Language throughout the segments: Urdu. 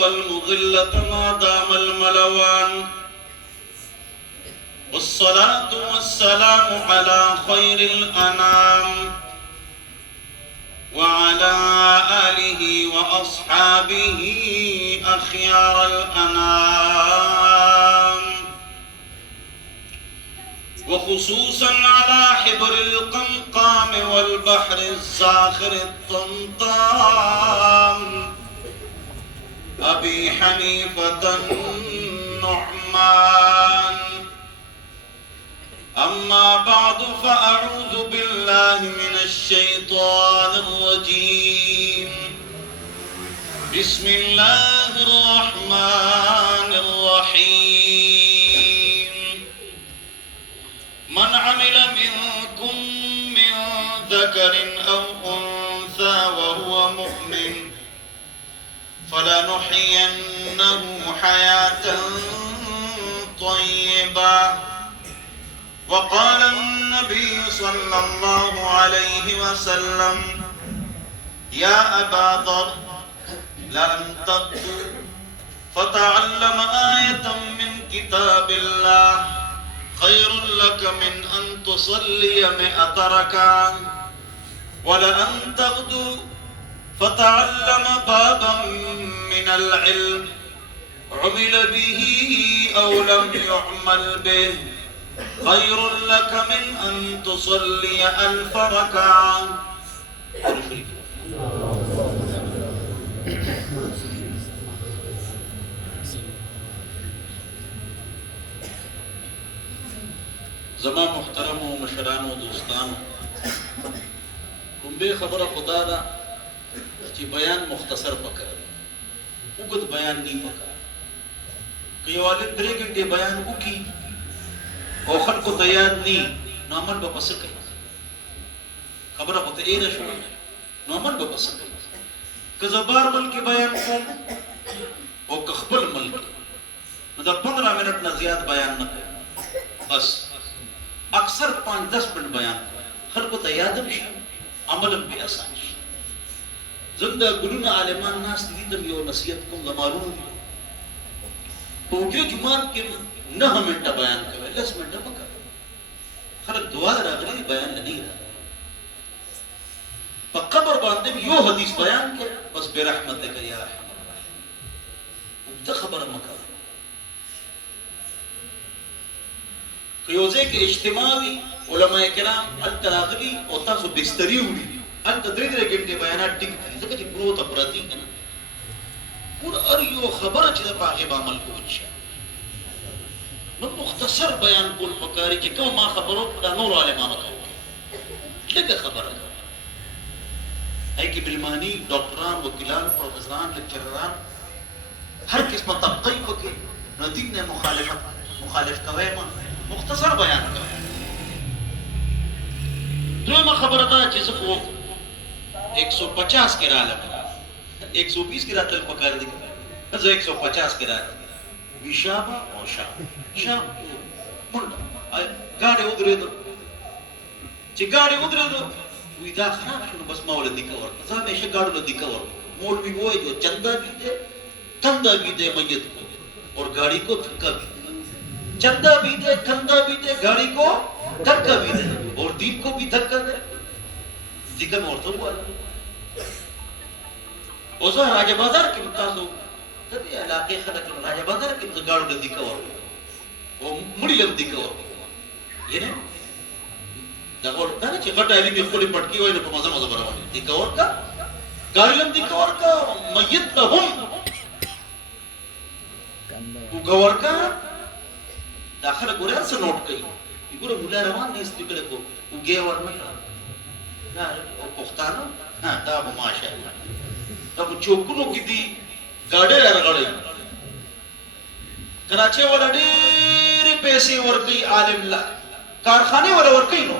والمضلة ما دام الملوان والصلاة والسلام على خير الأنام وعلى آله وأصحابه أخيار الأنام وخصوصا على حبر القمقام والبحر الزاخر الطمطام أبي حنيفة النعمان. أما بعد فأعوذ بالله من الشيطان الرجيم. بسم الله الرحمن الرحيم. من عمل منكم من ذكر أو أنثى وهو مؤمن فلنحيينه حياة طيبة. وقال النبي صلى الله عليه وسلم يا أبا ذر لأن تغدو فتعلم آية من كتاب الله خير لك من أن تصلي 100 ركعة ولأن تغدو فتعلم بابا من العلم عمل به أو لم يعمل به خير لك من أن تصلي 1000 ركعة. زما محترم و مشران و دوستان کوم به خبره خدا دا چې بیان مختصر پکړ وګد بیان نه پکړ کيواله 3 غنټه بیان وکي او خلکو ته یاد ني نو عمل به پس کوي خبره پته اې نه شو نو عمل به پس کوي که زبر ملک بیان کوم او خپل ملک نو دا 15 منټ نه زیات بیان نه کوي بس اکثر 5-10 منٹ بیان خلکو ته یاد نشي عمل به آسان شي. زنده ګلونه عالمان ناس دي ته یو نصیحت کوم زمارون په دې جمعات کې 9 منټه بیان کوي 10 منټه وکړه خلک دعا راغلي بیان نه دی په قبر باندې یو حدیث بیان کړ بس برحمتک یا ارحم الراحمین دا خبره مکه یوځه کې اجتماعي علماء کرام التراغلی او تاسو بستری وړي انت 3 غنټه بیانات ټیک دي ځکه چې پروت اپراتی کنه پور ار یو خبره چې په هغه عمل کوي نو مختصر بیان کول پکاري چې کوم ما خبرو په نور علماء کوي لکه خبره هي کې بلمانی ډاکټران وکیلان پروفیسوران لیکچرران هر قسمه طبقه وکي نو دین نه مخالف کوي مختصر بیان کوي. دویمه خبره ده چې زه خو 150 کې رالم 120 کې راتل پکار دي زه 150 کې رالم ویشابه او شاب مونږ ګاډي ودرېدو چې ګاډي ودرېدو وی دا خراب شو بس مولد دي کور زه همیشه ګاډو دي کور مولوی وای جو چندا بھی دے میت کو اور گاڑی کو دھکا بھی دے چندہ بھی دے کندھا بھی دے گاڑی کو دھکا بھی دے اور دین کو بھی دھکا دے ذکر میں عورتوں کو اوزا راجہ بازار کی متاسو تبھی علاقے خلق راجہ بازار کی گاڑو لدی کور وہ مڑی لدی کور یہ نا دغور دا نه چې غټه علي په خپل پټکی وای نو په مزه مزه براوي دي کور کا ګارلم دي کور کا میت لهم وګور کا داخله ګورل څه نوٹ کوي ګوره مولا روان دي استقبال کو وګي ورنه دا او پښتانه ها دا ماشاءالله دا چوکونو کې دي گاډي راغړي کراچي ولا ډېر پیسې ورکي عالم لا کارخانه ولا ورکي نو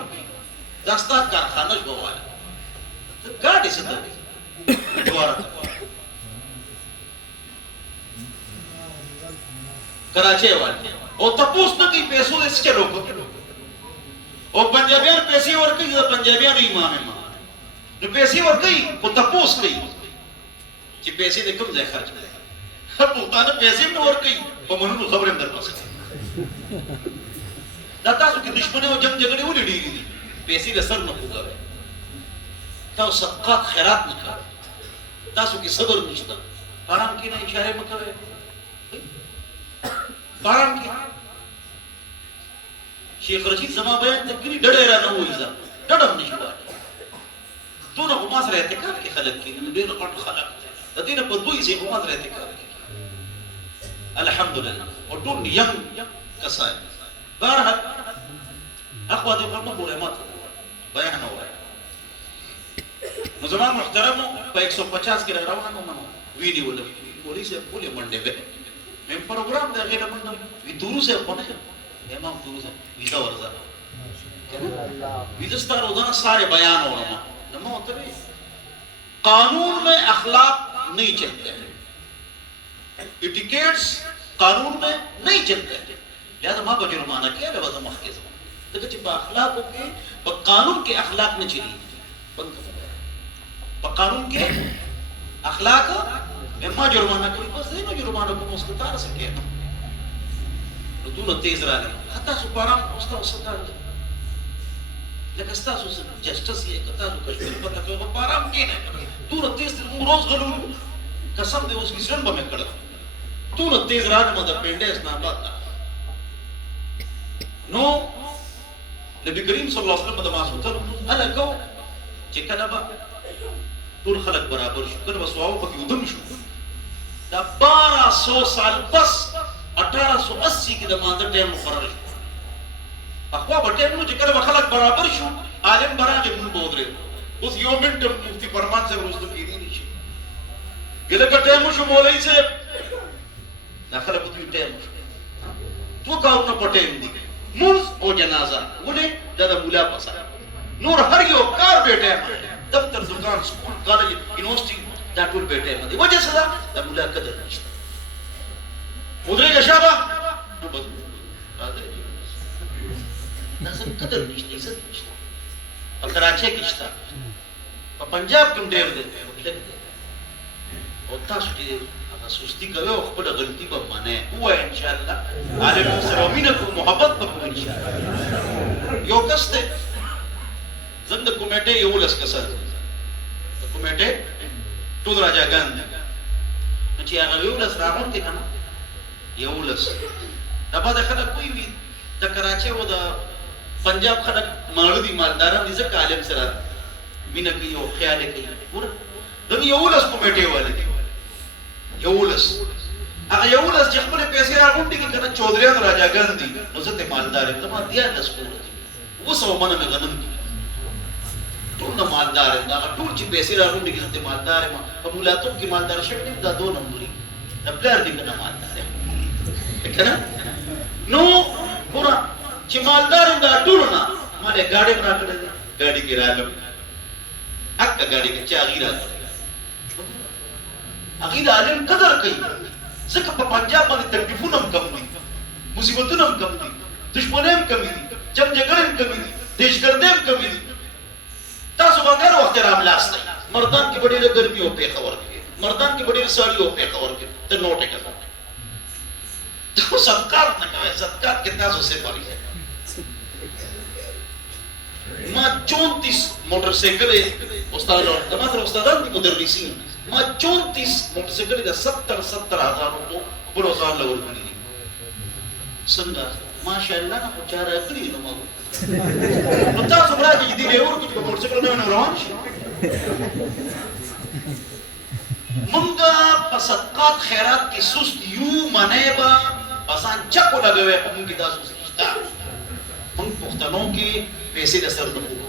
داستا کارخانه جوړه گاډي څه ده دواره کراچي والے او تپوس نه کوي پیسو دې چلو کو او پنجابیان پیسې ورکي دا پنجابیان امام نو پیسې ورکوي خو تپوس کوي چې پیسې د کوم ځای خرج کړې پښتانه پیسې نه ورکوي په منلو خبرې هم درپسې دا تاسو کې دښمنۍ او جنګ جګړې ولې ډېرې دي پیسې د سر نه خوږوئ تاسو صدقات خیرات نه کوئ تاسو کې صبر نشته حرام کې نه اشارې مه کوئ حرام کې شیخ رشید زما بیان ته کړي ډډه را نه وایي زه ډډه هم نشي وایي دونه خو ما سره اعتکاف کې خلک کېږي نو ډېر غټ خلک د دې نه په دوی ځای خو ما سره اعتکاف کېږي الحمدلله او ټول یم کسان بهرحال اخوا دې پر مه ګورئ ما ته بیان نه وایي نو زما محترمو په 150 کې روانو منو ویني ولې پولیس ولې منډه وې مې پروګرام د هغې نه منډه وي تورو صاحب خو نه امام تورو صاحب ویزا ورځه ویزا ستا روزانه سارے بیان اورم نو ما ورته وی قانون میں اخلاق نہیں چلتے ایٹیکیٹس قانون میں نہیں چلتے لہذا ما به جرمانه کې له وځه مخکې ځم ځکه چې په اخلاقو کې په قانون کې اخلاق نه چلی په قانون کې اخلاق اما جرمانه کوي بس نه جرمانه کوم مستطار سکے نو دونه تیز راغلی حتی سو پارام اوستا وسدار لکه تاسو جسټس یې کتا نو کشمیر په لکه په پارام کې نه دونه تیز روز غلو قسم دې اوس کیسن به مې کړو دونه تیز راغلی د پینډه اسنا بات نو نبی کریم صلی الله علیه وسلم د ماسوتر الا کو چې کله به ټول خلک برابر شو کله به سواو پکې ودم شو دا 1200 سال پس 1880 کې د مانځ ټیم مقرر شو اخوا به ټیم نو چې کله به خلک برابر شو عالم براجه مونږ بودره اوس یو منټ مفتي فرمان صاحب وروسته کېدی نشي کله که ټیم شو مولوی صاحب دا خلک په ټیم شو تو کارونه په ټیم دي موږ او جنازه ولې دا د مولا پسا نور هر یو کار به ټیم دفتر دکان سکول کالج یونیورسيټي دا ټول به ټیم دي وجه څه ده د مولا قدر نشته ودرېږه شابه نو بس راځي دا څه قدر نشته عزت نشته په کراچۍ کې شته په پنجاب کې هم ډېر دی او تاسو چې هغه سستی کوي او خپله غلطي به منئ ووایه انشاءالله عالم سره مینه کوو محبت به کوو انشاءالله یو کس دی زم د کمیټې 11 کسان د کمیټې ټول راجاګان دي نو چې هغه 11 راغونډې که نه 11 دا به د خلک وي د کراچۍ او د پنجاب خلک ماړه دي مالداران دي ځکه عالم سره مینه کوي او خیال یې کوي ګوره دغه 11 کمیټې والے دي 11 هغه 11 چې خپلې پیسې راغونډې کړي که نه چودریان راجاګان دي نو زه ته مالدار یم زما 13 کور دي 200 منه مې غنم دي ټول نه مالدار یم دا ټول چې پیسې راغونډې کړي زه ته مالدار یم په مولاتوب کې مالدار شوی یم دا 2 نمبري د پلار دي که نه مالدار یم که نه نو ګوره چې مالدار یم دا ټولو نه ما له ګاډۍ هم راکړې دي ګاډۍ کې راغلم حقه ګاډۍ کې چې هغې راغلې هغې د عالم قدر کوي ځکه په پنجاب باندې تکلیفونه هم کم دي مصیبتونه هم کم دي دشمنۍ هم کمې دي جنګ جګړې هم کمې دي دهشتګردۍ هم کمې دي تاسو باندې هر وخت راملاست دی مردان کې به ډېره ګرمي او پېښه ورکړي مردان کې به ډېره ساړي او پېښه ورکړي ته نوټې کوه تو صدقات نه کوئ صدقات کې تاسو صفر یې ما 34 موټرسایکلې استاد ما سره استادان دي مدرسین ما 34 موټرسایکلې د 70,000 روپو بلو ځان له ورکړي دي څنګه ماشاءالله نه خو چا راکړي نو ما نو تاسو راځئ چې دې له ورکړي په موټرسایکل نه روان شي مونږ په صدقات خیرات کې سست یو منې به بسان چکو لګوي په مونږ کې دا سست شته مونږ پښتنو کې پیسې د سر نه کوو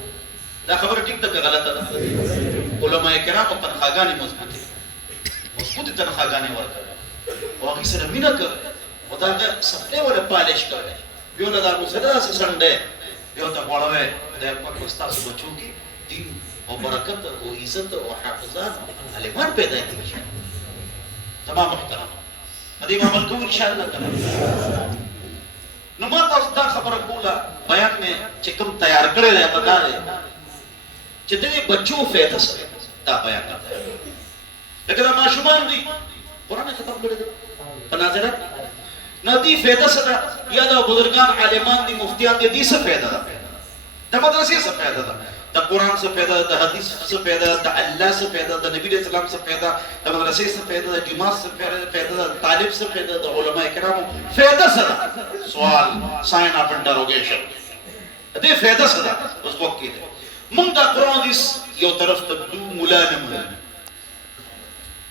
دا خبره ټیک ده که غلطه ده علما کرام تنخواګانې مضبوطې تنخواګانې ورکوي او هغې سره مینه کوي او د هغه سپلې وله پالش کوي یو له دا مسله داسې سنډی یو ته غوړوی خدای پاک به ستاسو بچو کې دین او برکت او عزت او حافظان عالمان پیدا کړي تمام محترم دې عمل کوو انشاءالله تعالی نو ما تاسو دا خبره کوله بیان مې چې کوم تیار کړی دی هغه دا دی چې دې بچو فایده سره دا بیان کړی لکه دا ماشومان دي قرآن خطاب کړی په ناظرات ندی فایده سره یا دا بزرگان عالمان دي مفتیان دي څه فایده ده د مدرسې څه فایده ده د قرآن څه فایده د حدیث څه فایده د الله څه فایده د نبی رسول الله څه فایده د مدرسې څه فایده د جماعت څه فایده د طالب څه فایده د علماء کرامو فایده سره سوال ساين اف انټروګیشن دې فایده سره اوس وخت کې موږ دا قرآن حدیث یو طرف ته مولا نه مونږ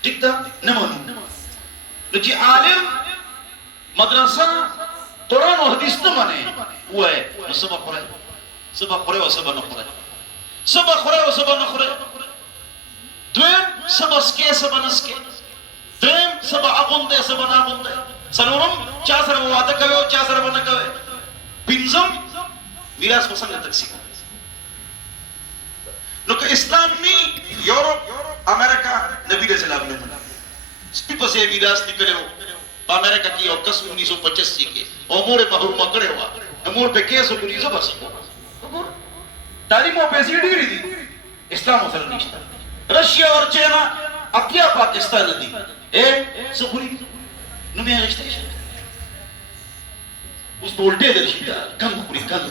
ټیک ده نه مونږ نو چې عالم مدرسه قرآن او حدیث نه مانی وای نو سبا خوري او سبا نه خوري سبا خوري او سبا نه خوري دویم سبا سکه سبا نسکه دویم سبا اغونده سبا نه اغونده سلورم چا سره واده کوي او چا سره نه کوي پنځم میراث څنګه تقسیم نو که اسلام نی یورپ امریکا نبی رسول الله نے سپی پسے میراث نکلو امریکا کی اور 1985 کے امور محروم کړي وا امور په کیسو کې ځو بس تعلیم او پیسې ډېری دي اسلام سره نشته رشیا اور چاینا اپیا پاکستان دي سخوري نو مې غشته اوس بولټه درشي کم خوري کم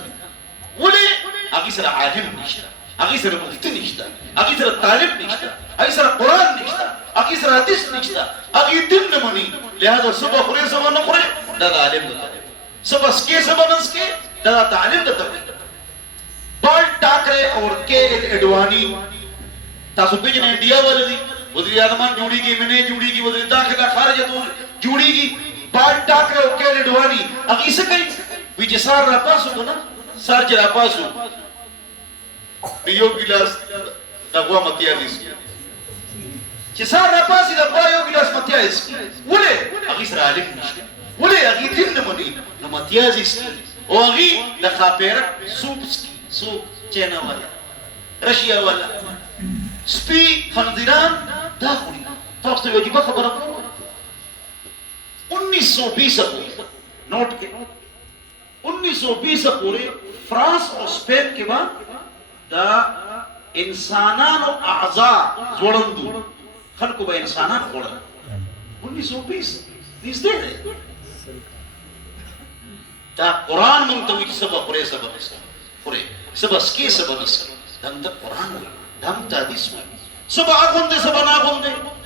ولې هغه سره عالم نشته هغه سره مفتي نشته هغه سره طالب نشته هغه سره قرآن نشته هغه سره حدیث نشته هغه دین نه مونږ لہذا صبح خوري صبح نه خوري دا عالم ده صبح سکے صبح نسکے دا تعلیم ده بال ټاکرے اور کے اڈوانی تاسو په جن انډیا ولدي وزیر اعظم جوړیږي منه جوړیږي وزیر داخله خارجه جوړیږي بال ټاکرے اور کے اڈوانی هغه څه کوي وی چې سار را پاسو کنه سار چې را پاسو یو ګلاس دا غوا متیالیس چې سار را پاسي دا یو ګلاس متیالیس ولې هغه سره عالم نشته ولې هغه دین نه مونږ نو متیالیس او هغه د خاپیر سوپ چینا والا رشیا والا سپی خنزیران دا خوري تاسو ته واجب خبره 1920 نوٹ کې 1920 پورې فرانس او سپین کې ما دا انسانانو اعضاء جوړندو خلکو به انسانان خوړل 1920 نږدې ده دا قرآن مونږ ته وایي سبا خوري سبا نسکه خوري سبا سکي سبا نسکه دا د قرآن وایي دا د حدیث وایي سبا اغونده سبا نه اغونده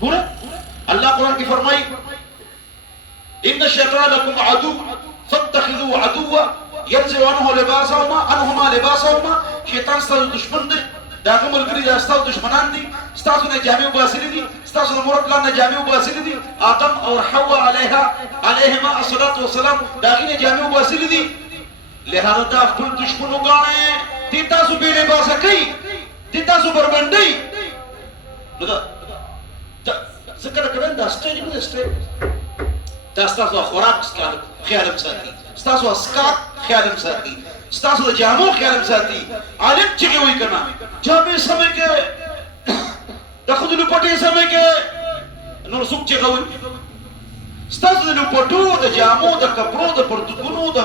پورا الله قرآن کې فرمایي ان الشیطان لكم عدو فاتخذوه عدوا ينزع عنهما لباسهما شیطان ستاسو دشمن دی داغه ملګری دا ستاسو دشمنان دي ستاسو نه جامې وباسلې دي ستاسو نه مراد نه جامې وباسلې دي آدم او حوا علیهما الصلاۃ والسلام داغه نه جامې وباسلې دي لہذا دا خپل دشمن وګڼئ دي تاسو به لباس کوي دي تاسو بربندي دا ذکر کړه دا سټیج به سټیج دا تاسو خوراک خیال ساتي تاسو اسکات خیال ساتي تاسو د جامو خیال ساتي عالم چې وي کنه جامې سمې کې د خودلو پټې سمې کې نور څوک چې کوي تاسو د پټو د جامو د کپړو د پرتګونو د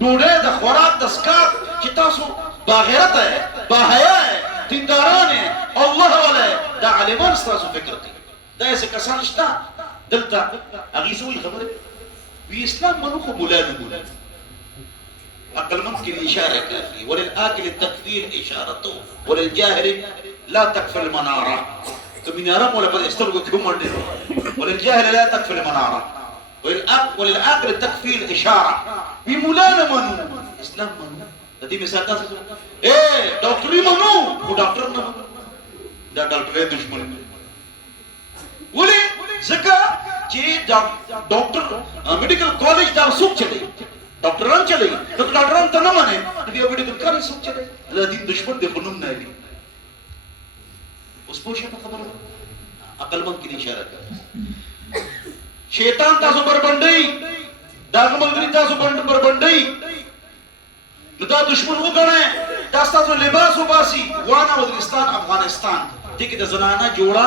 ډوډۍ د خوراک د اسکات چې تاسو باغیرت ہے باحیا ہے دینداران ہے الله ولا دا عالمان تاسو فکر کوي دا څه کسان شته دلته هغه سوي خبره وی اسلام منو خو مولا عقل من کی اشاره کافی وللآكل التكفير اشارته وللجاهل لا تكفي المناره كمناره ولا بد يسترجو كمر وللجاهل لا تكفي المناره وللآكل التكفير اشاره بمولانا منو اسلام منو دې مثال تاسو ډاکټري منو خو ډاکټر نه دا ډاکټر دشمن ولې ځکه چې ډاکټر میډیکل کالج دا څوک چلی ډاکټران چلی نو ډاکټران ته نه مانه دې میډیکل کالج څوک چلی دا دین دشمن دې خنوم نه دی اوس په شپه خبره عقل من کې اشاره کوي شیطان تاسو بربندي دا کومګری تاسو بربندي نو دا دشمن وګڼئ تاسو لباس وباسي وانا وزیرستان افغانستان دې کې د زنانه جوړه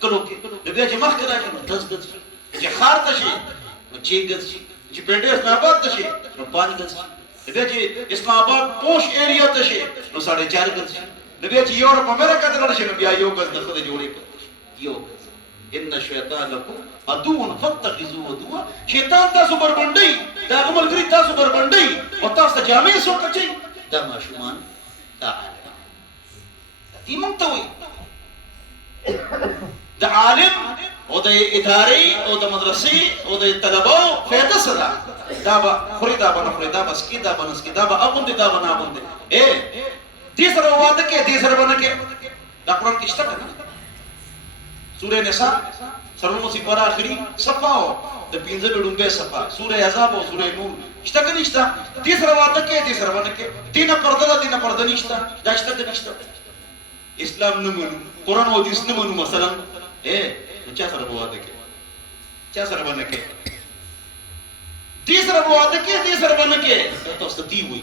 کلو کې بیا چې مخ کړه چې 10 غز چې خار ته شي 6 غز چې پنډه اسلام آباد ته شي نو 5 غز بیا چې اسلام آباد پوش ایریا ته شي نو 4.5 غز بیا چې یورپ امریکا ته لاړ شي نو بیا یو غز د خدای جوړې یو غز ان الشیطان لكم عدو فاتخذوه عدوا شیطان تاسو بربندي دا عملګری تاسو بربندي او تاسو جامې سو کچي دا ماشومان دا دي منتوي دا عالم او د ادارې او د مدرسې او د طلباو فائدہ سره دا به خوري دا به خوري دا به سکی دا به نسکی دا به اغوندي دا به ناغوندي دې سره واده کې دې سره باندې کې دا قرآن کې شته سورہ نساء سرونو سی پر آخری صفاو د پینځه ډوډمبه صفا سورہ عذاب او سورہ نور شته کې نشته دې سره واده کې دې سره باندې کې دینه پرده دینه پرده نشته دا شته کې نشته اسلام نه منو قرآن او حدیث نه منو مثلا چا سره واده کې چا سره باندې کې دې سره واده کې دې سره باندې کې تاسو ته دی وي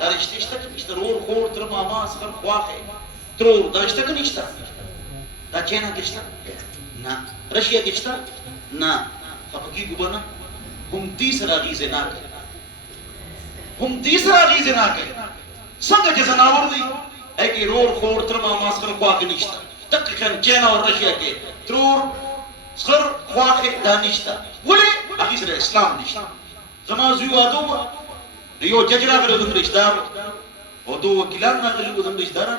دا رشتہ شته چې ضرور خور تر ماما سره خواخه ترور دا شته کې نشته دا چینا کې شته نه رشیا کې شته نه خپکی ګبنه هم تیسرا غیزه نه هم تیسرا غیزه نه څنګه چې زناور دی اګي رور خور تر ماما سره خواخه نشته تقریبا چینا او رشیا کې ترور سر خواخه دا نشته ولې اخی سره اسلام نشته زما زوی واده یو جج راغلی د رشتار او دوه وکیلان راغلي د رشتار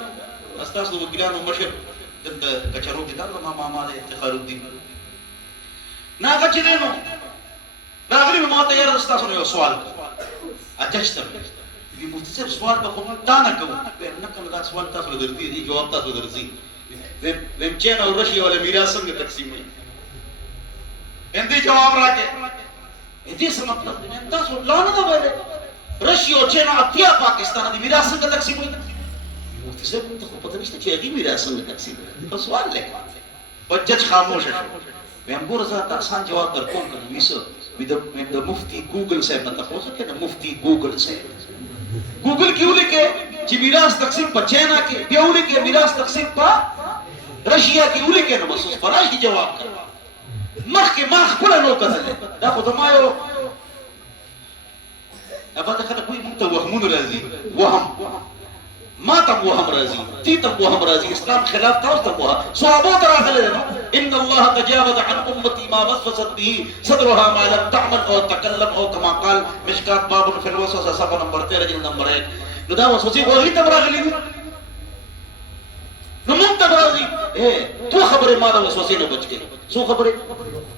استاسو وکیلانو مشر د کچارو کې دا ماما د افتخار الدین ناګه چې نو راغلی ما ته یې استاسو یو سوال اچشته دې مفتی سوال په کومه تا نه کوم نه کوم دا سوال تاسو درته دي جواب تاسو درځي ویم چین او رشي ولا میراث څنګه تقسیموي اندې جواب راکې دې څه مطلب دی تاسو لانه دا وایي رشي او چین اتیا پاکستان دي میراث څنګه تقسیموي مفتی صاحب ته خو پته نشته چې هغه میراث څنګه تقسیموي په سوال لیکه او جج خاموش شو ویم ګور زه تاسو آسان جواب درکوم کنه ویسو د مفتی ګوګل صاحب ته تاسو کې مفتی ګوګل صاحب ګوګل کې ولیکه چې میراث تقسیم په چینا کې بیا ولیکه میراث تقسیم په رشیا کې ولیکه نو بس فراشي جواب کړ مخکې ما خپل نو کتل دا خو ما یو ابا ته خلک وایي موږ ته وهمونه راځي وهم ما ته وهم راځي تی ته وهم راځي اسلام خلاف تاسو ته وهم صحابه ته راغلي ان الله تجاوز عن امتي ما وسوست به صدرها ما لم تعمل او تكلم او كما قال مشکات باب في الوسوسه صفحه نمبر 13 جلد نمبر 1 نو دا وسوسه وایي ته راغلي نو موږ ته راځي تو خبره ما د وسوسې نه بچ کې سو خبره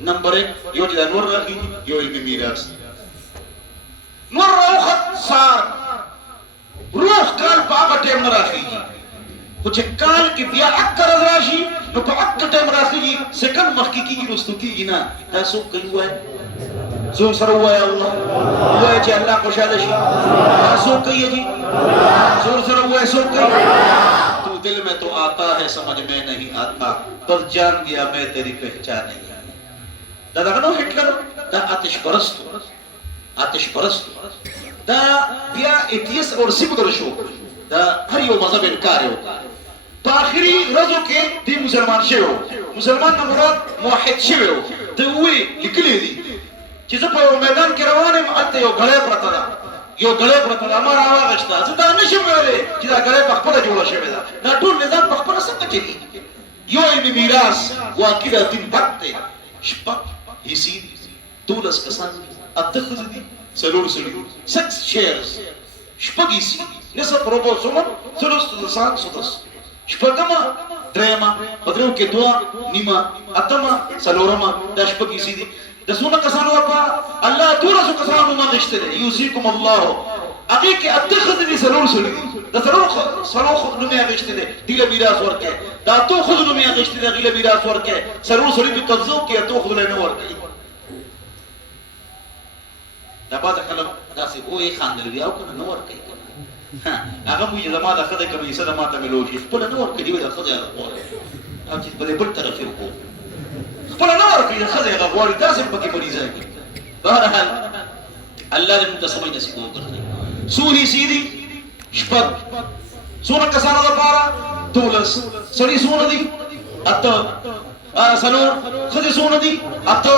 نمبر 1 یو چې نور راځي یو علمي میراث نور راوخت سار روح کال په هغه ټیم نه راخیږي خو چې کال کې بیا اکر راشي نو په اکر ټیم راخیږي سکند مخکې کېږي رستو کېږي نه دا څوک کوي وایي زور سره ووایه الله ووایه چې الله خوشحاله شي دا څوک کوي جي زور سره ووایه څوک کوي تو دل میں تو آتا ہے سمجھ میں نہیں آتا پر جان گیا میں تیری پہچان نہیں آئی دا دغه نو هټلر دا آتش پرست دا بیا ایتیس اور سیکولر شو دا هر یو مذهب انکار یو په اخري ورځو کې دی مسلمان شوی مسلمان نه مراد موحد شوی ته وی لیکلی دي چې زه په یو میدان کې روان یم هلته یو غړی پرته ده ما راواغېسته زه دا نشم ویلی چې دا غړی په خپله جوړه شوې ده دا ټول نظام په خپله څنګه چلېږي یو علمي میراث واقع د دین بد دی شپږ حصې دي 12 کسان دي 8 ښځې دي 4 سړي 6 شیرز شپږ حصې نصف ربع ثمن ثلث ثلثان سدس شپږمه درېیمه په درېیو کې دوه نیمه اتمه څلورمه دا شپږ حصې دي د څونه کسانو لپاره الله 12 کسانو ما غشته دي یوسیکم الله هغه کې 8 ښځې دي 4 سړي د 4 نومې غشته دي دیله میراث ورکړي دا 2 ښځې نومې غشته دي دیله میراث ورکړي 4 سړي په قبضو کې 2 ښځې نه ورکړي دا بعد خلک داسې وایي خاندل او کنه نور کوي هغه مو چې زما د خدای کوي سره ماته ملوشي خپل نور کوي د خدای غوړي او چې په بل طرف یو کو خپل نور کوي د خدای غوړي داسې پکې مریضه کوي بهرحال الله دې متصمم نصیب وکړي سوري سیدی شپږ څونه کسانو لپاره 12 سړي څونه دي اته سلور خدي څونه دي اته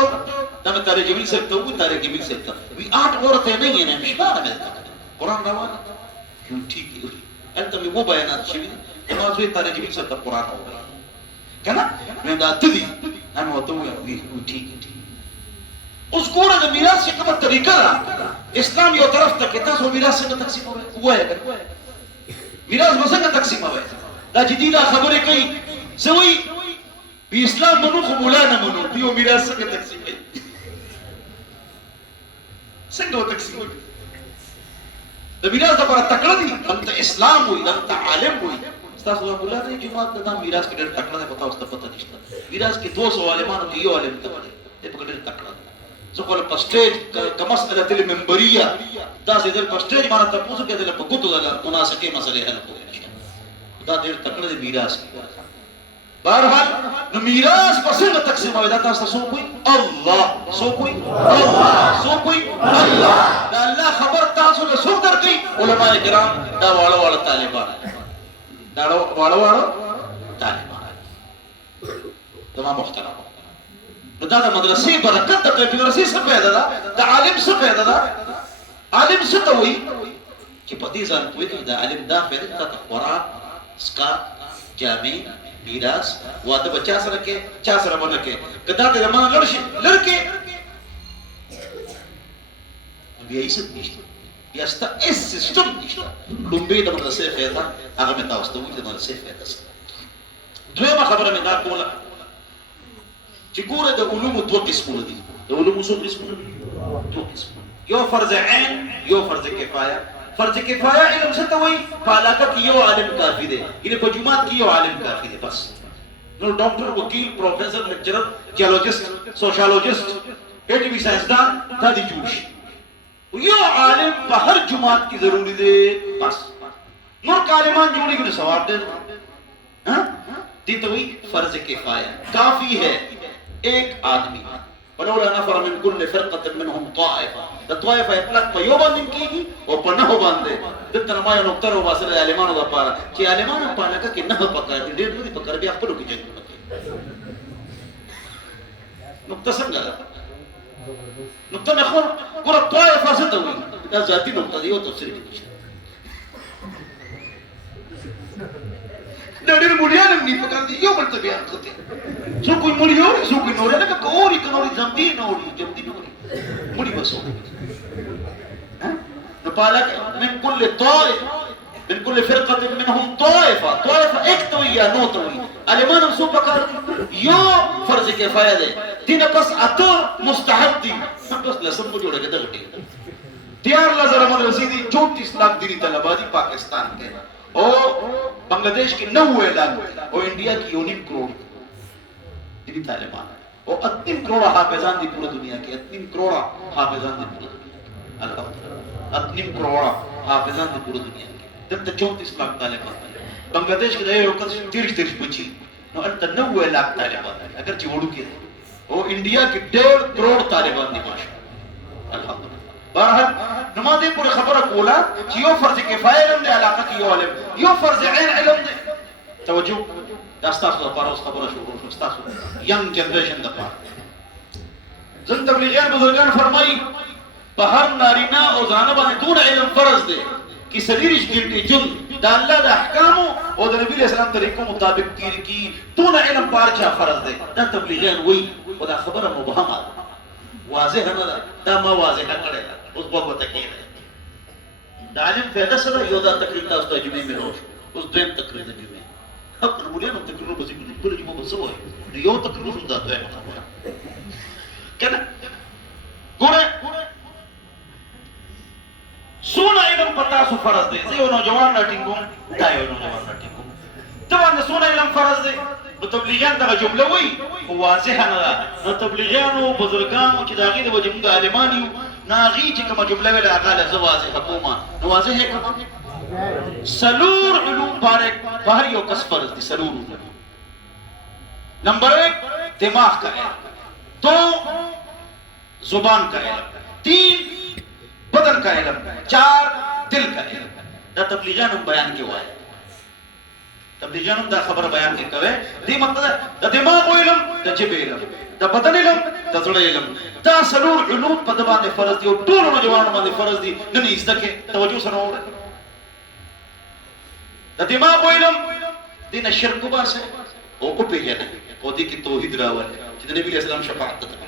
دا مې طارق جمیل صاحب ته وګورئ طارق جمیل صاحب ته وی 8 عورتیں نہیں ہیں شپاره مې قرآن روان کیوں ٹھیک ہے انت میں وہ بیانات شوی نماز وی طارق جمیل صاحب ته قرآن وګورئ کنه نو دا تدي انا وته وی ٹھیک ہے اوس ګوره د میراث کومه طریقه ده اسلام یو طرف ته کې تاسو میراث څنګه تقسیموي وایي میراث څنګه تقسیموي دا جديده خبره کوي سوي په اسلام منو خو مولانا منو دیو میراث څنګه تقسیموي څنګه تقسیموي د میراث لپاره تکړه دي هم ته اسلام وي هم ته عالم وي تاسو مولا ته جماعت د میراث کې ډېر تکړه ده پتا اوس ته پته نشته میراث کې 200 عالمانو کې یو عالم ته پته په ډېر تکړه سوال په سټیج کمسله د منبريه دا چې د سټیج باندې تاسو کې د په ګوتو د مناسبه مسلې حل کوي دا ډېر تکړه د میراث بهرحال نو میراث په څنګه تقسیموي دا تاسو سو کوئی الله سو کوئی الله سو کوئی الله دا الله خبر تاسو له سو درکې علماء کرام دا واړه طالبان دا واړه طالبان تمام محترم نو دا د مدرسې برکت ته د مدرسې څه پیدا ده د عالم څه پیدا ده عالم څه ته وایي چې په دې ځان کوي د عالم دا پیدا ته قرآن اسکا جامع میراث واده بچا سره کې چا سره باندې کې کدا ته زمانه لړکې بیا یې څه نشته بیا ستا اس سیستم نشته لومبه د مدرسې پیدا هغه مې تاسو ته وایي د مدرسې پیدا دویمه خبره مې دا کوله چې ګوره د علومو دوه قسمونه دي د علومو څو قسمونه دي دوه قسمونه یو فرض عین یو فرض کفایه فرض کفایه علم څه ته وایي په علاقه کې یو عالم کافي دی یعنې په جومات کې یو عالم کافي دی بس نو ډاکټر وکیل پروفیسر لیکچرر جیولوجست سوشالوجست ټي وي ساينسدان دا دي جوړ شي یو عالم په هر جومات کې ضروري دی بس نور عالمان جوړېږي نو ثواب دی ها دې ته وایي فرض کفایه کافی ہے ایک آدمی ولولا نفر من كل فرقه منهم طائفه د طائفه اطلاق په یو باندې کیږي او په نه باندې د تنما یو نقطه ورو واسره عالمانو لپاره چې عالمانو په علاقه کې نه پکاره دي ډېر دي پکاره بیا خپل کې جنګ کوي نقطه څنګه ده نقطه نه خو ګور طائفه څه ته وایي دا ذاتی نقطه دی او تفسیر کې نشته ډېر مليان نه پکاره دي یو بل ته بیا کوي سو کوئی مڑی ہو سو کوئی نورے لگا کوری کنوری زمدی نوری جمدی نوری مڑی بسو نپالا من کل طائف من کل فرقة منهم طائفة طائفة ایک توی یا نو توی علمان ہم سو پکار یو فرض کفایہ دے تین پس اتو مستحب دی بس لسن کو جوڑے گا دغٹی تیار لازر عمل رسیدی 34 لاکھ دینی طلبادی پاکستان کے اور بنگلادیش کی 90 لاکھ اور انڈیا کی 1.5 کروڑ دینی طالبان اور 3 کروڑ حافظان دی پورا دنیا کے 3 کروڑ حافظان دی پورا الحمدللہ 3 کروڑ حافظان دی پورا دنیا کے دلتا 34 لاکھ طالبان بنگلادیش کے دائے وقت 30 بچی نو انتا 90 لاکھ طالبان اگر چی وڑو کے اور انڈیا کی 1.5 کروڑ طالبان دی ماشا الحمدللہ بہرحال نمازے پورے خبر کولا چی یو فرض کفایہ علم دے علاقہ کی یو علم یو فرض عین علم دے توجہ دا ستاسو دا پارا اس خبره شروع شو ستاسو ینگ جنریشن دا پارا زن تبلیغیان بزرگان فرمائی بہر نارینا او زانبان دون علم فرض دے کی سلیرش گلتی جن دا اللہ دا احکامو او دا نبی علیہ السلام طریقوں مطابق تیر کی دون علم پارچا فرض دے دا تبلیغیان وی و دا خبر مبہم آدھا واضح ہے نا دا ما واضح کرے اس بابا تکیر ہے دا علم فیدہ صدا یو دا تقریر دا اس دا جمعی میں روش اس دویم تقریر دا جمعی اب نمولیان ہم تقریر بسی کنی پولی جمعہ بسو ہے یو تقریر دا دویم خبر کیا نا گوڑے سونا علم پتا سو فرض دے زیو نوجوان ناٹنگوں دائیو نوجوان ناٹنگوں توان سونا علم فرض دے تبلیغیان دا جمله وی واضح نه ده نو تبلیغیانو بزرگانو چې دا غي د وجمد عالمانیو ناغي چې کوم جمله ویل هغه له واضح حکومت نو واضح کوم سلور علوم بهر یو کس فرض دي سلور نمبر 1 دماغ کا علم 2 زبان کا علم 3 بدن کا علم 4 دل کا علم دا تبلیغان بیان کې وایي تبلیغان دا خبر بیان کې کوي دې مطلب د دماغ علم د جبه علم د بدن علم د زړه علم دا سلور علوم په باندې فرض دي او ټول نوجوانانو باندې فرض دي نه زده کې توجه سره وره د دماغ علم دین شرک وباسه او کو پیژنه او دې کې توحید راوړي چې نبی اسلام شفاعت ته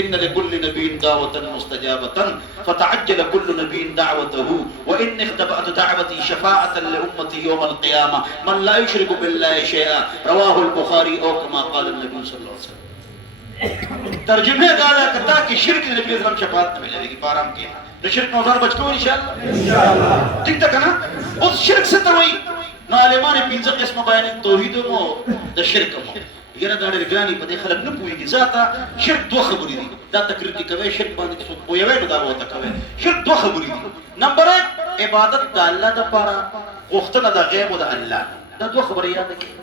إن لكل نبي دعوة مستجابة فتعجل كل نبي دعوته وإن اختبأت دعوتي شفاعة لأمتي يوم القيامة من لا يشرك بالله شيئا رواه البخاري أو كما قال النبي صلى الله عليه وسلم ترجمه دا کتا کہ شرک نبی اسلام شفاعت نہ ملے گی پارام کی شرک نوزار بچ کو انشاءاللہ ٹھیک تک نا اس شرک سے تو وہی نو علماء نے پنځه قسم بیان توحید مو د شرک مو یره دا ډېر ګرانی په دې خلک نه پوهیږي ذاته شرک دوه خبرې دي دا تقریر دي کوي شرک باندې څه پوهیږي نو دا وته کوي شرک دوه خبرې دي نمبر 1 عبادت د الله لپاره غوښتنه د غیب او د الله دا دوه خبرې یاد کړئ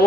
او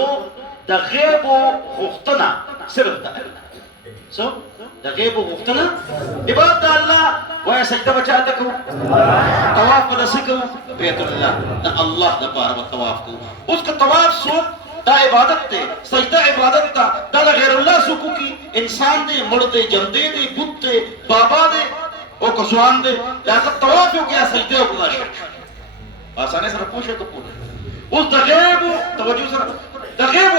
2 د غیب او غوښتنه صرف د الله سو د غیب او غوښتنه عبادت د الله وای سجده بچاته کو طواف ودسکو بیت الله د الله د پاره طواف کو اس کا طواف سو دا عبادت ته سجده عبادت تا د غیر الله سو کو کی انسان دے مړ دے جندے دے بت دے بابا دے او کسوان دے دا طواف ہو گیا سجده او گناہ شرک آسانے سے پوچھے تو پوچھے اس دغیب توجہ سره دغیب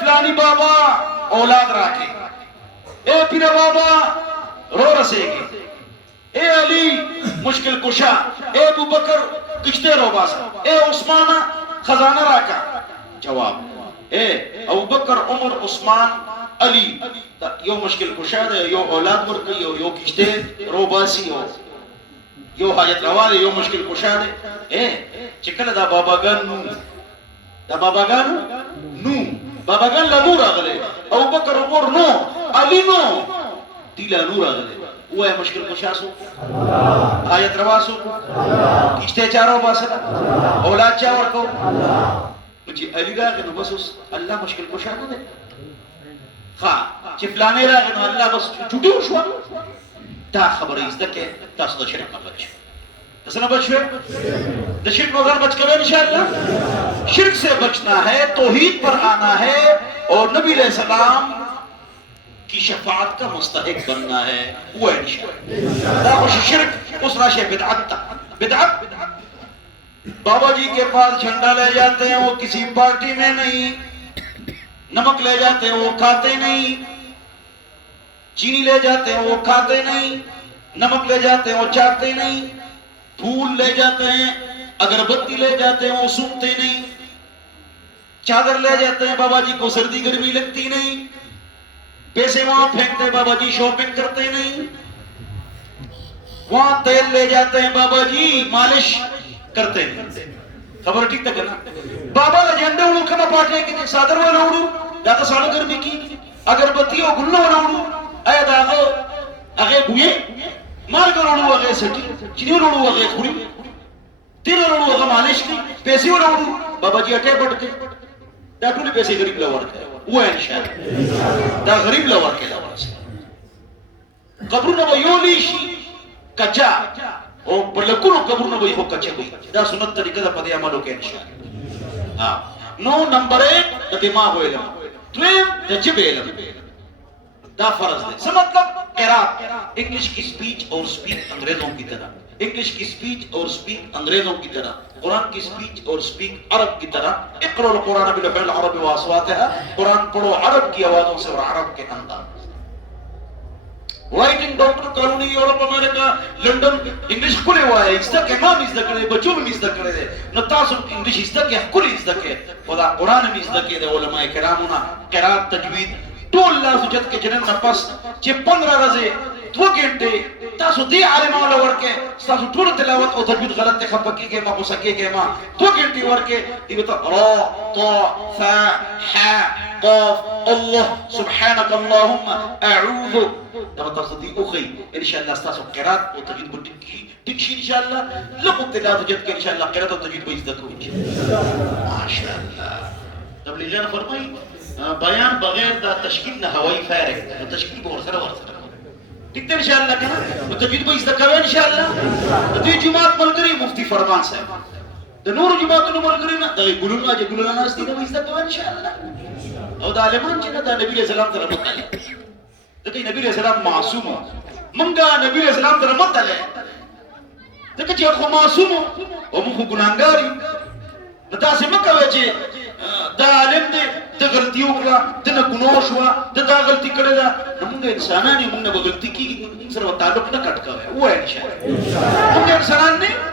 فلانی بابا اولاد راکے اے پیر بابا رو رسیگی اے علی مشکل کشا اے ابو بکر کشتے رو باسا اے عثمان خزانہ راکا جواب اے ابو بکر عمر عثمان علی یو مشکل کشا دے یو اولاد ورکی یو کشتے رو باسی یو حاجت روالے یو مشکل کشا دے اے چکل دا باباگان نو باباگان لا نور آگلے ابو بکر عمر نو علی نو دیلا نور آگلے وہ ہے مشکل کشاسو آیت رواسو کشتے چارو باسد اولاد چاور کو مجھے علی راگے نو بس اس اللہ مشکل کشانو دے خواہ چفلانے راگے نو اللہ بس چھوٹی ہوشوا تا خبر ازدکے تا صدا شرک مبچ اسنا بچ ہوئے دا شرک نوزار بچ کرو انشاءاللہ شرک سے بچنا ہے توحید پر آنا ہے اور نبی علیہ السلام کی شفاعت کا مستحق بننا ہے وہ ہے انشاءاللہ دا خوش شرک اس راشے بدعت تا بدعت بابا جی کے پاس جھنڈا لے جاتے ہیں وہ کسی پارٹی میں نہیں نمک لے جاتے ہیں وہ کھاتے نہیں چینی لے جاتے ہیں وہ کھاتے نہیں نمک لے جاتے ہیں وہ چاہتے نہیں پھول لے جاتے ہیں اگربتی لے جاتے ہیں وہ سنتے نہیں چادر لے جاتے ہیں بابا جی کو سردی گرمی لگتی نہیں پیسے وہاں پھینکتے ہیں بابا جی شاپنگ کرتے نہیں وہاں تیل لے جاتے ہیں بابا جی مالش کرتے ہیں خبر ٹھیک تک ہے نا بابا جھنڈے اڑو کما پاٹے کی صادر والا اڑو داتا سال گرمی کی اگربتی او گلو والا اڑو اے داغو اگے بوئے مال کر اڑو اگے سٹی چینی اڑو اگے خوری تیر اڑو اگے مالش کی پیسے اڑو بابا جی اٹھے بڑھ کے دا ټول پیسې غریب لور کې و ان شاء الله دا غریب لور کې لور شي قبرونه به یو لیشي کچا او بلکونو قبرونه به یو کچا وي دا سنت طریقه ده په دې عملو کې ان شاء الله ها نو نمبر 1 د دماغ علم دویم د جبه علم دا فرض ده څه مطلب قرات انګلیش کی سپیچ اور سپیک انګریزوں کی طرح انگلش کی سپیچ اور سپیک انگریزوں کی طرح قرآن کی سپیچ اور سپیک عرب کی طرح اقرأ القرآن بلغت العرب واصواتها قرآن پڑھو عرب کی آوازوں سے اور عرب کے انداز رائٹنگ ڈاکٹر کالونی یورپ امریکہ لندن انگلش کھلے ہوا ہے ازدہ کے امام ازدہ کرے بچوں میں ازدہ کرے دے نتاسو انگلش ازدہ کے کھلے ازدہ کے خدا قرآن میں ازدہ کے دے علماء کرامونا قرآت تجوید تو اللہ سجد کے جنن نفس چھ 15 رضے 2 گھنٹے تاسو دی عالم والا ورکے تاسو ټول تلاوت او تجوید غلط ته خپکی کې ما پوسکه کې ما 2 گھنٹے ورکے دی تو را طا ثا ح قاف الله سبحانك اللهم اعوذ دا تصدي اخي ان شاء الله استاسو قرات او تجد تكشي ان شاء الله لقد لا تجد ان شاء الله قرات او تجد بيزدكو ان شاء الله ما شاء الله تبلیغیان فرمای بیان بغیر دا تشکیل نه هوایی فارغ تشکیل به ورسره ٹھیک ان شاء الله کنه تجد بيزدکو ان شاء الله دې جماعت ملګری مفتی فرمان صاحب د نور جماعتونو ملګری نه دا ګلونه چې ګلونه ناشتي نه بيزدکو ان شاء الله او د عالمان چې دا نبی رسول الله سره متعلق دغه نبی رسول الله معصوم منګه نبی رسول الله سره متعلق دغه چې خو معصوم او موږ ګناګاری دا څه مکوي چې دا عالم دې د غلطي وکړه د نه ګناه شو د دا غلطي کړې ده موږ انسانان یې موږ به غلطي کیږي سره تعلق نه کټ کوي وای ان شاء الله موږ انسانان نه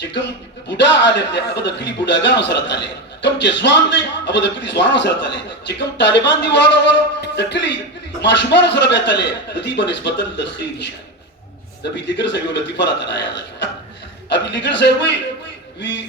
چې کوم بوډا عالم دی هغه د کلی بوډاګانو سره تللی کوم چې ځوان دی هغه د کلی ځوانانو سره تللی چې کوم طالبان دی واړه د کلی ماشومانو سره به تللی د دې په نسبت د خیر شه د بیلګر سره یو لطیفه راته راځي ابي لګر سره وی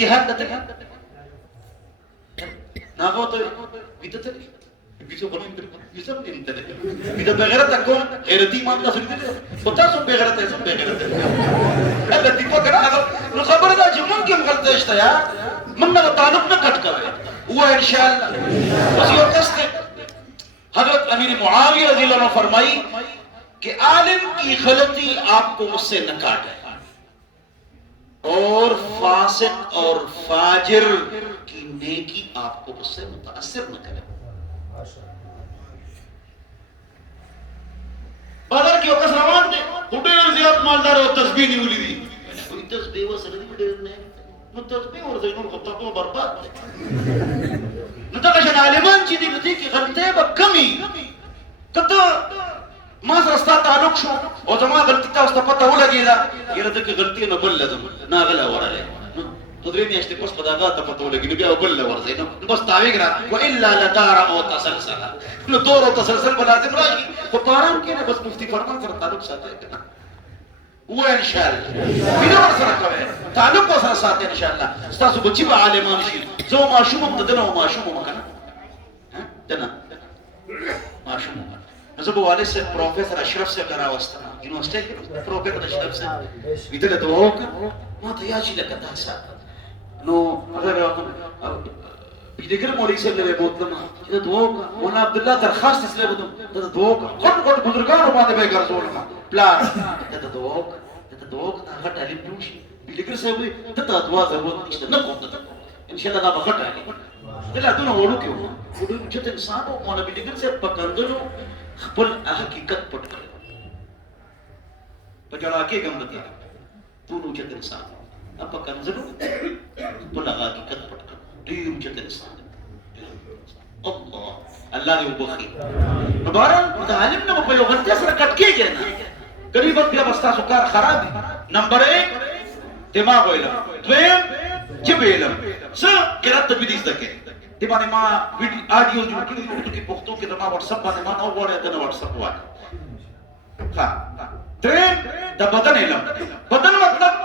جهاد ته نه غوته ویته ته بیسو بنو بیسو انت بیده بغیرت کوم غیرتی امام تاسو دې پتا سو بغیرت سم بغیرت هغه دې په کړه نو خبره ده چې ممکن غلطه شته یا منه تعلق نه کټ کوي هو ان شاء الله بس یو قصد حضرت امیر معاویہ رضی اللہ عنہ فرمائی کہ عالم کی غلطی آپ کو اس سے نہ کاٹے اور فاسق اور فاجر کی نیکی آپ کو اس سے متاثر نہ کرے بازار کې اوس روان دي ډېر زیات مالدار او تسبیح نیولې دي کوئی تسبیح وسره دي ډېر نه نو تسبیح ورته نور خطا په برباد دي نو دا چې عالمان چې دي دې کې غلطه به کمی کته ما سره ستاسو تعلق شو او زما غلطی تاسو ته پته ولګیدا یره دغه غلطی نه بل لازم نه غلا وراله نو درې میاشتې پس په داغه ته پته ولګی بیا بل ورځي نو بس تعویق را و الا لدار او تسلسل نو دور او تسلسل به لازم راشي خو پارام کې نه بس مفتی فرمان سره تعلق ساتي کنه و ان شاء الله بیا سره کوي تعلق سره ساتي ان شاء الله تاسو بچي به عالمان شي زه ماشوم ددنه ماشوم کنه دنه ماشوم زه به والد سے پروفیسر اشرف سے کرا واسطه یونیورسيټي کې پروفیسر اشرف سے ویدل ته وکړه ما ته یا شي لکه تاسو نو هغه بیدګر مولوی صاحب له بوتلم دا دوه مولا عبد الله درخواست سره بوتم دا دوه خود بزرګانو باندې به ګرځول ما پلان دا دوه هغه تعلیم پوښي بیدګر صاحب ته دا دوه ضرورت نشته نه کوم ان شاء الله دا به غټه دله دونه وړو کې وو چې انسان او مولا بیدګر صاحب پکندلو خپل حقیقت پټ کړو په جړه کې ګمته ټول چې انسان اپا کنزلو خپل حقیقت پټ کړو ډیر چې انسان الله دې وبخي مبارک د عالم نه په یو غلطي سره کټ کېږي نه قریب بیا بستا سو کار خراب دي نمبر 1 دماغ علم دویم جب علم څه قرات ته دې ځکه دی باندې ما ویډیو آډیو جوړ کړی په پښتو کې د ما واتس اپ باندې ما نو وړه د واتس اپ وای ها دریم د بدن علم بدن مطلب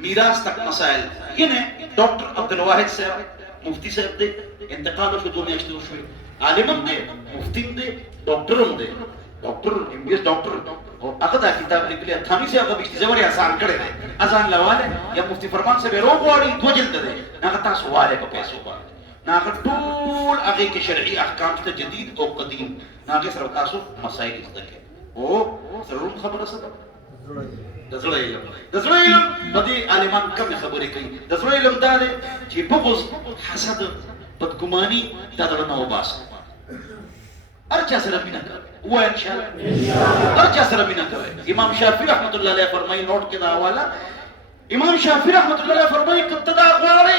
میراث تک مسائل یعنی ډاکټر عبدالواحد صاحب مفتی صاحب دې انتقال شو دوه میاشتې وشوي عالم دې مفتی دې ډاکټر دې ډاکټر ام بي اس ډاکټر او هغه دا کتاب لیکلی ثاني سے هغه بشتي زوري آسان کړی دی اذان لواله یا مفتی فرمان سے روغ واړي دوه جلد دی هغه تاسو والے په پیسو باندې هغه ټول هغه کې شرعي احکام ته جدید او قدیم هغه سره تاسو مسائل زده کړئ او ضرور خبره سره د زړه علم باندې عالمان کوم خبرې کوي د زړه علم دا دی چې بغض حسد بدګماني دا دغه نو باس ارچا سره مینا کوي و ان شاء الله ارچا سره مینا کوي امام شافعي رحمت الله علیه فرمایي نوٹ کې دا حواله امام شافعي رحمت الله علیه فرمایي کته دا غواړي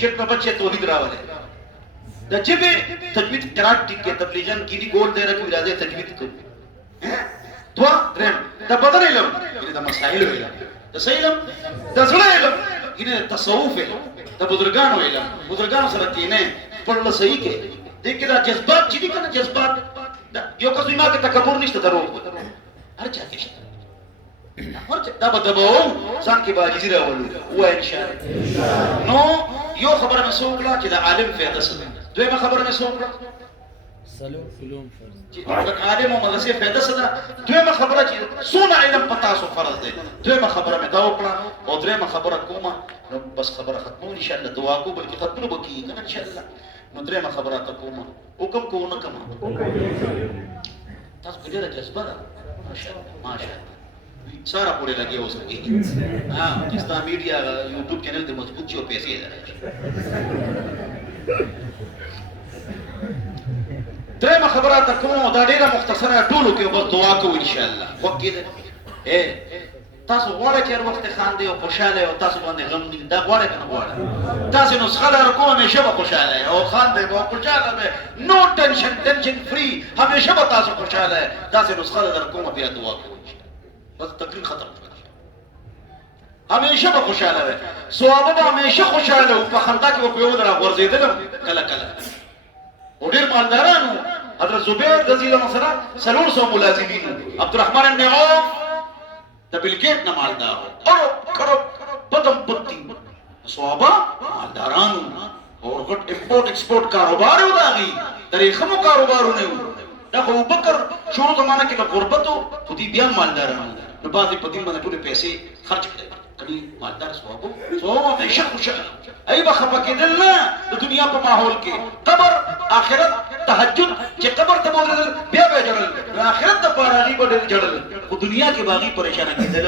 شیخ میں بچے توحید راولے دا جبه تجوید قرات ټیک کې تبلیغاً کینی ګول دی راکوي راځي تجوید کوي دوا درم دا بدن علم دا مسائل علم دا علم دا زړه علم ینه تصوف علم دا بزرګانو علم بزرګانو سره کینه پړل صحیح کې دې کې دا جذبات چې دي کنه جذبات یو کس ما کې تکبر نشته درو هر چا کې شته دا به دباوم ځان کې باجزي راولو وای ان شاء الله نو یو خبره مې سوکړه چې د عالم فایده څه ده دویمه خبره مې سوکړه سلام علوم فرض چې د عالم او مدرسې فایده څه ده دویمه خبره چې څونه علم پتا سو فرض ده دویمه خبره مې دا وکړه او دریمه خبره کومه نو بس خبره ختمه ان شاء الله دعا کو بلکې ختمه وکړي کنه ان شاء الله نو دریمه خبره ته کومه حکم کو نه کومه تاسو ډیره جذبه ده ماشاءالله سارا پورے لگے ہو سکے ہاں اسلام میڈیا یوٹیوب چینل تے مضبوط چھو پیسے ہے درېمه خبره ته کوم دا ډیره مختصره ټولو کې بس دعا کوو ان شاء الله وکړه تاسو غواړئ چې هر وخت خاندئ او خوشاله او تاسو باندې غم نه دا غواړئ کنه غواړئ تاسو نو څخه لار کوم همیشه به خوشاله او خاندئ او خوشاله به نو ټینشن فری همیشه به تاسو خوشاله تاسو نو څخه لار کوم بیا دعا کوو بس تقریر ختم همیشه به خوشاله وي ثواب به همیشه خوشاله او په خندا کې په یو درا ورزيدل کله کله او ډیر مالدارانو حضرت زبیر رضی الله عنه سره 300 ملازمین عبد الرحمن بن عوف د بلګیټ نه مالدار او کرو بدم پتی ثواب مالدارانو اور غټ امپورټ ایکسپورټ کاروبار و داغي طریقه مو کاروبارونه دا خو بکر شروع زمانہ کې د غربتو خودي بیا مالدارانو نو بعضې په دین باندې ټولې پیسې خرچ کړي کړي مالدار ثواب همیشه خوشاله ای به خفه کېدل نه د دنیا په ماحول کې قبر آخرت تهجد چې قبر ته بوتل بیا به جړل آخرت د پاره غي به ډېر جړل خو دنیا کې باغی پریشان کېدل